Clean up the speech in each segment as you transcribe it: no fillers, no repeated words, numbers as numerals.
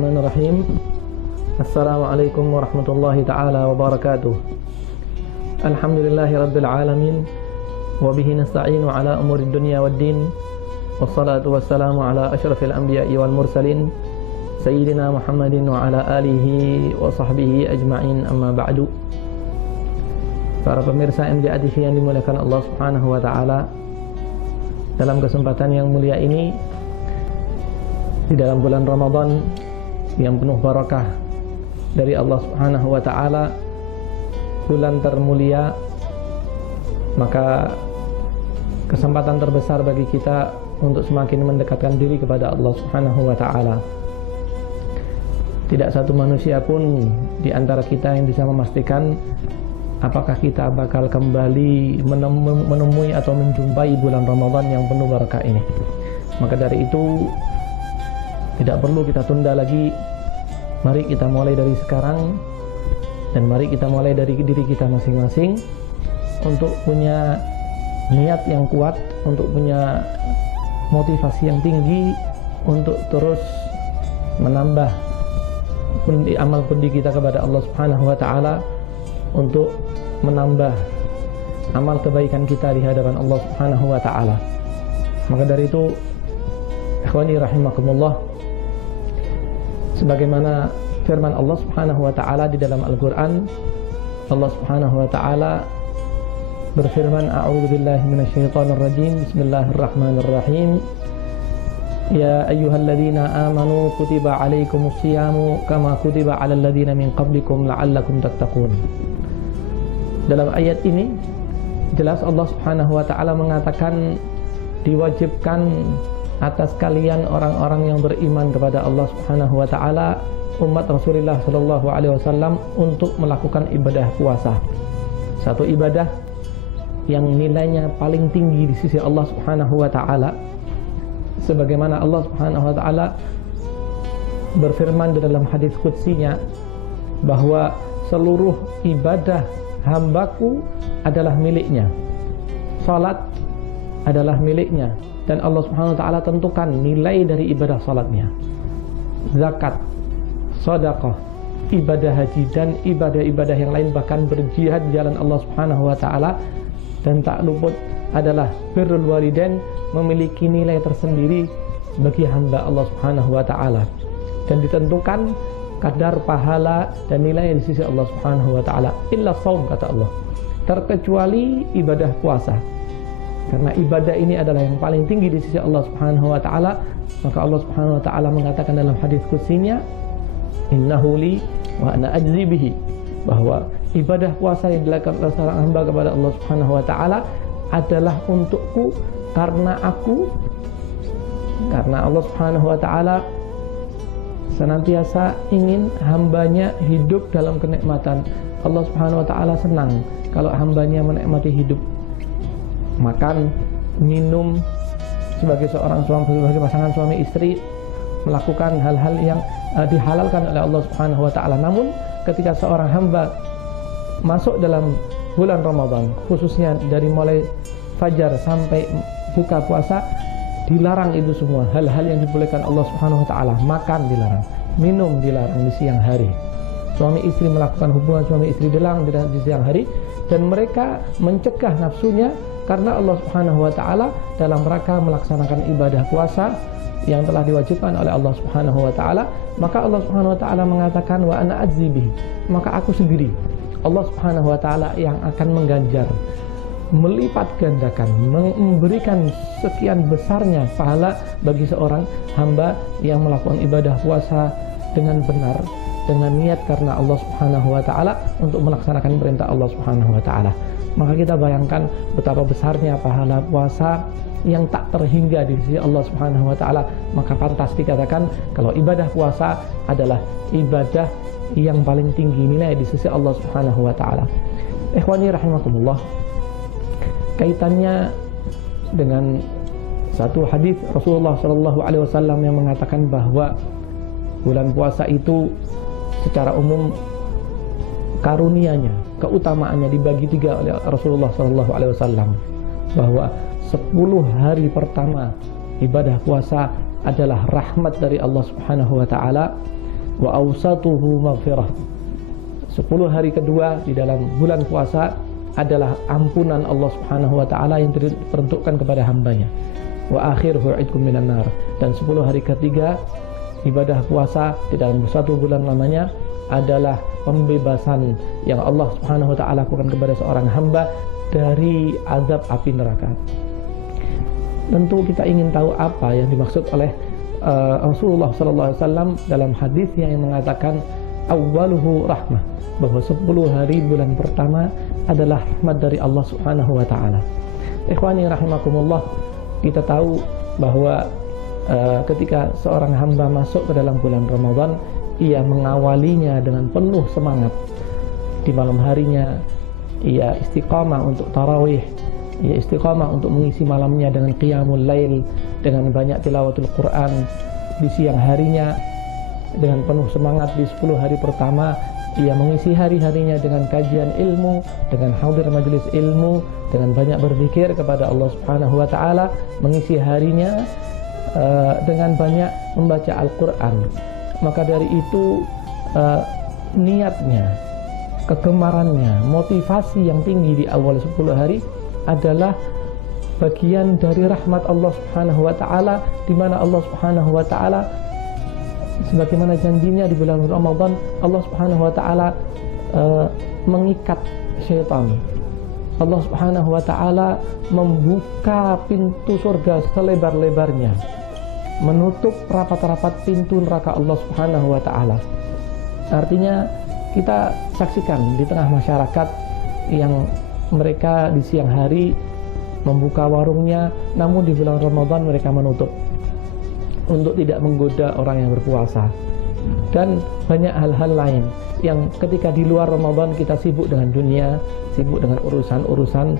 Bismillahirrahmanirrahim. Assalamualaikum warahmatullahi ta'ala wabarakatuh. Alhamdulillahi rabbil alamin. Wabihi nasta'inu ala umuri dunya waddin. Wassalatu wassalamu ala ashrafil anbiya'i wal mursalin, Sayyidina Muhammadin wa ala alihi wa sahbihi ajma'in, amma ba'du. Para pemirsa MJA TV yang dimuliakan Allah subhanahu wa ta'ala, dalam kesempatan yang mulia ini, di dalam bulan Ramadan yang penuh barakah dari Allah subhanahu wa ta'ala, bulan termulia, maka kesempatan terbesar bagi kita untuk semakin mendekatkan diri kepada Allah subhanahu wa ta'ala. Tidak satu manusia pun di antara kita yang bisa memastikan apakah kita bakal kembali menemui atau menjumpai bulan Ramadan yang penuh barakah ini. Maka dari itu tidak perlu kita tunda lagi. Mari kita mulai dari sekarang, dan mari kita mulai dari diri kita masing-masing untuk punya niat yang kuat, untuk punya motivasi yang tinggi untuk terus menambah amal pundi kita kepada Allah subhanahu wa ta'ala, untuk menambah amal kebaikan kita di hadapan Allah subhanahu wa ta'ala. Maka dari itu, ikhwani rahimakumullah, sebagaimana firman Allah subhanahu wa ta'ala di dalam Al-Quran, Allah subhanahu wa ta'ala berfirman, a'udzubillahi minasyaitonirrajim, bismillahirrahmanirrahim, ya ayyuhalladzina amanu kutiba alaikumusyiyamu kama kutiba alal ladzina min qablikum la'allakum tattaqun. Dalam ayat ini jelas Allah subhanahu wa ta'ala mengatakan diwajibkan atas kalian orang-orang yang beriman kepada Allah subhanahu wa ta'ala, umat Rasulullah sallallahu alaihi wasallam, untuk melakukan ibadah puasa. Satu ibadah yang nilainya paling tinggi di sisi Allah subhanahu wa ta'ala, sebagaimana Allah subhanahu wa ta'ala berfirman di dalam hadis qudsinya bahwa seluruh ibadah hambaku adalah miliknya. Salat adalah miliknya, dan Allah subhanahu wa ta'ala tentukan nilai dari ibadah salatnya. Zakat, sedekah, ibadah haji, dan ibadah-ibadah yang lain, bahkan berjihad di jalan Allah subhanahu wa ta'ala, dan tak luput adalah birrul walidain, memiliki nilai tersendiri bagi hamba Allah subhanahu wa ta'ala, dan ditentukan kadar pahala dan nilai di sisi Allah subhanahu wa ta'ala. Illa shaum, kata Allah, terkecuali ibadah puasa. Karena ibadah ini adalah yang paling tinggi di sisi Allah subhanahu wa ta'ala, maka Allah subhanahu wa ta'ala mengatakan dalam hadis qudsinya, innahu li wa ana ajzi bihi, bahwa ibadah puasa yang dilakukan oleh seorang hamba kepada Allah subhanahu wa ta'ala adalah untukku, karena Allah subhanahu wa ta'ala senantiasa ingin hambanya hidup dalam kenikmatan. Allah subhanahu wa ta'ala senang kalau hambanya menikmati hidup, makan, minum, sebagai seorang suami, sebagai pasangan suami istri, melakukan hal-hal yang dihalalkan oleh Allah subhanahu wa ta'ala. Namun ketika seorang hamba masuk dalam bulan Ramadan, khususnya dari mulai fajar sampai buka puasa, dilarang itu semua hal-hal yang dibolehkan Allah subhanahu wa ta'ala. Makan dilarang, minum dilarang di siang hari, suami istri melakukan hubungan suami istri dilarang di siang hari, dan mereka mencegah nafsunya karena Allah subhanahu wa ta'ala dalam rangka melaksanakan ibadah puasa yang telah diwajibkan oleh Allah subhanahu wa ta'ala. Maka Allah subhanahu wa ta'ala mengatakan, wa ana ajzi bihi, maka aku sendiri, Allah subhanahu wa ta'ala, yang akan mengganjar, melipat gandakan, memberikan sekian besarnya pahala bagi seorang hamba yang melakukan ibadah puasa dengan benar, dengan niat karena Allah subhanahu wa ta'ala, untuk melaksanakan perintah Allah subhanahu wa ta'ala. Maka kita bayangkan betapa besarnya pahala puasa yang tak terhingga di sisi Allah subhanahu wa ta'ala. Maka pantas dikatakan kalau ibadah puasa adalah ibadah yang paling tinggi nilai di sisi Allah subhanahu wa ta'ala. Ikhwani rahimakumullah, kaitannya dengan satu hadis Rasulullah sallallahu alaihi wasallam yang mengatakan bahwa bulan puasa itu secara umum karunianya, keutamaannya dibagi tiga oleh Rasulullah sallallahu alaihi wasallam, bahwa 10 hari pertama ibadah puasa adalah rahmat dari Allah subhanahu wa ta'ala, wa awsatuhu maghfirah. 10 hari kedua di dalam bulan puasa adalah ampunan Allah Subhanahu wa taala yang diperuntukkan kepada hambanya. Wa akhiruhu idkum minan nar. Dan 10 hari ketiga ibadah puasa di dalam 1 bulan lamanya adalah pembebasan yang Allah Subhanahu wa taala lakukan kepada seorang hamba dari azab api neraka. Tentu kita ingin tahu apa yang dimaksud oleh Rasulullah sallallahu alaihi wasallam dalam hadisnya yang mengatakan awwaluhu rahmah, bahwa 10 hari bulan pertama adalah rahmat dari Allah Subhanahu wa taala. Ikhwani rahimakumullah, kita tahu bahwa ketika seorang hamba masuk ke dalam bulan Ramadan, ia mengawalinya dengan penuh semangat. Di malam harinya ia istiqamah untuk tarawih, ia istiqamah untuk mengisi malamnya dengan qiyamul lail, dengan banyak tilawatul Quran. Di siang harinya dengan penuh semangat di 10 hari pertama ia mengisi hari-harinya dengan kajian ilmu, dengan hadir majelis ilmu, dengan banyak berzikir kepada Allah Subhanahu wa taala, mengisi harinya dengan banyak membaca Al-Quran. Maka dari itu niatnya, kegemarannya, motivasi yang tinggi di awal 10 hari adalah bagian dari rahmat Allah Subhanahu wa taala, di mana Allah Subhanahu wa taala sebagaimana janjinya di bulan Ramadan, Allah Subhanahu wa taala mengikat syaitan. Allah Subhanahu wa taala membuka pintu surga selebar-lebarnya, menutup rapat-rapat pintu neraka Allah Subhanahu wa taala. Artinya kita saksikan di tengah masyarakat yang mereka di siang hari membuka warungnya, namun di bulan Ramadan mereka menutup untuk tidak menggoda orang yang berpuasa. Dan banyak hal-hal lain yang ketika di luar Ramadan kita sibuk dengan dunia, sibuk dengan urusan-urusan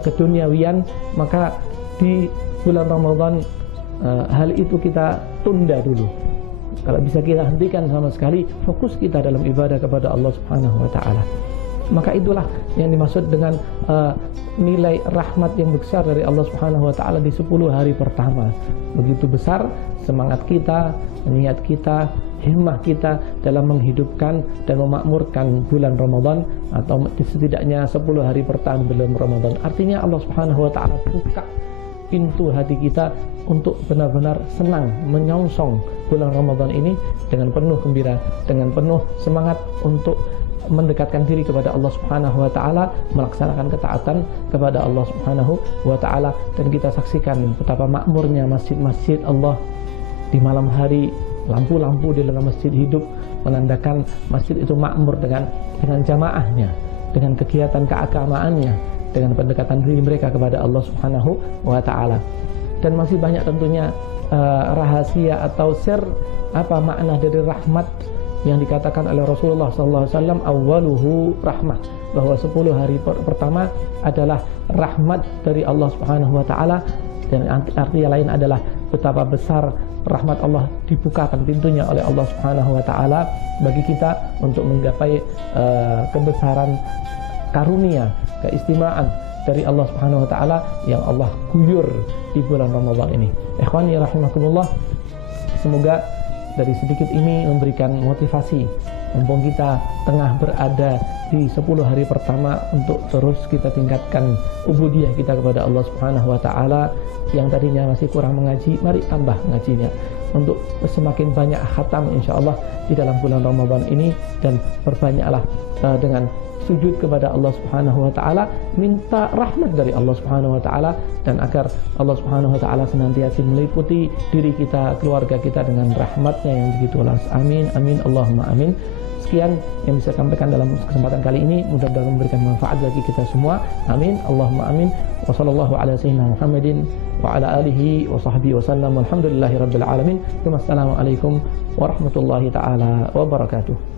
keduniawian, maka di bulan Ramadan hal itu kita tunda dulu. Kalau bisa kita hentikan sama sekali, fokus kita dalam ibadah kepada Allah Subhanahu wa taala. Maka itulah yang dimaksud dengan nilai rahmat yang besar dari Allah Subhanahu wa taala di 10 hari pertama. Begitu besar semangat kita, niat kita, himmah kita dalam menghidupkan dan memakmurkan bulan Ramadan, atau setidaknya 10 hari pertama bulan Ramadan. Artinya Allah Subhanahu wa taala buka pintu hati kita untuk benar-benar senang menyongsong bulan Ramadan ini dengan penuh gembira, dengan penuh semangat untuk mendekatkan diri kepada Allah Subhanahu wa taala, melaksanakan ketaatan kepada Allah Subhanahu wa taala. Dan kita saksikan betapa makmurnya masjid-masjid Allah di malam hari. Lampu-lampu di dalam masjid hidup, menandakan masjid itu makmur dengan jamaahnya, dengan kegiatan keagamaannya, dengan pendekatan diri mereka kepada Allah Subhanahu wa taala. Dan masih banyak tentunya rahasia atau sir apa makna dari rahmat yang dikatakan oleh Rasulullah SAW, awwaluhu rahmah, bahwa 10 hari pertama adalah rahmat dari Allah Subhanahu wa taala. Dan arti lain adalah betapa besar rahmat Allah dibukakan pintunya oleh Allah Subhanahu wa taala bagi kita untuk menggapai kebesaran karunia, keistimewaan dari Allah Subhanahu wa taala yang Allah guyur di bulan Ramadan ini. Ikhwani rahimakumullah, semoga dari sedikit ini memberikan motivasi mumpung kita tengah berada di 10 hari pertama untuk terus kita tingkatkan ubudiyah kita kepada Allah Subhanahu wa taala. Yang tadinya masih kurang mengaji, mari tambah ngajinya untuk semakin banyak khatam insyaallah di dalam bulan Ramadan ini. Dan perbanyaklah dengan sujud kepada Allah Subhanahu wa taala, minta rahmat dari Allah Subhanahu wa taala, dan agar Allah Subhanahu wa taala senantiasa meliputi diri kita, keluarga kita dengan rahmatnya yang begitu luas. Amin amin Allahumma amin. Sekian yang bisa sampaikan dalam kesempatan kali ini, mudah-mudahan memberikan manfaat bagi kita semua. Amin Allahumma amin. Wa sallallahu ala sayyidina Muhammadin wa ala alihi wa sahbihi wa sallam. Walhamdulillahirabbil alamin. Wassalamualaikum warahmatullahi taala wabarakatuh.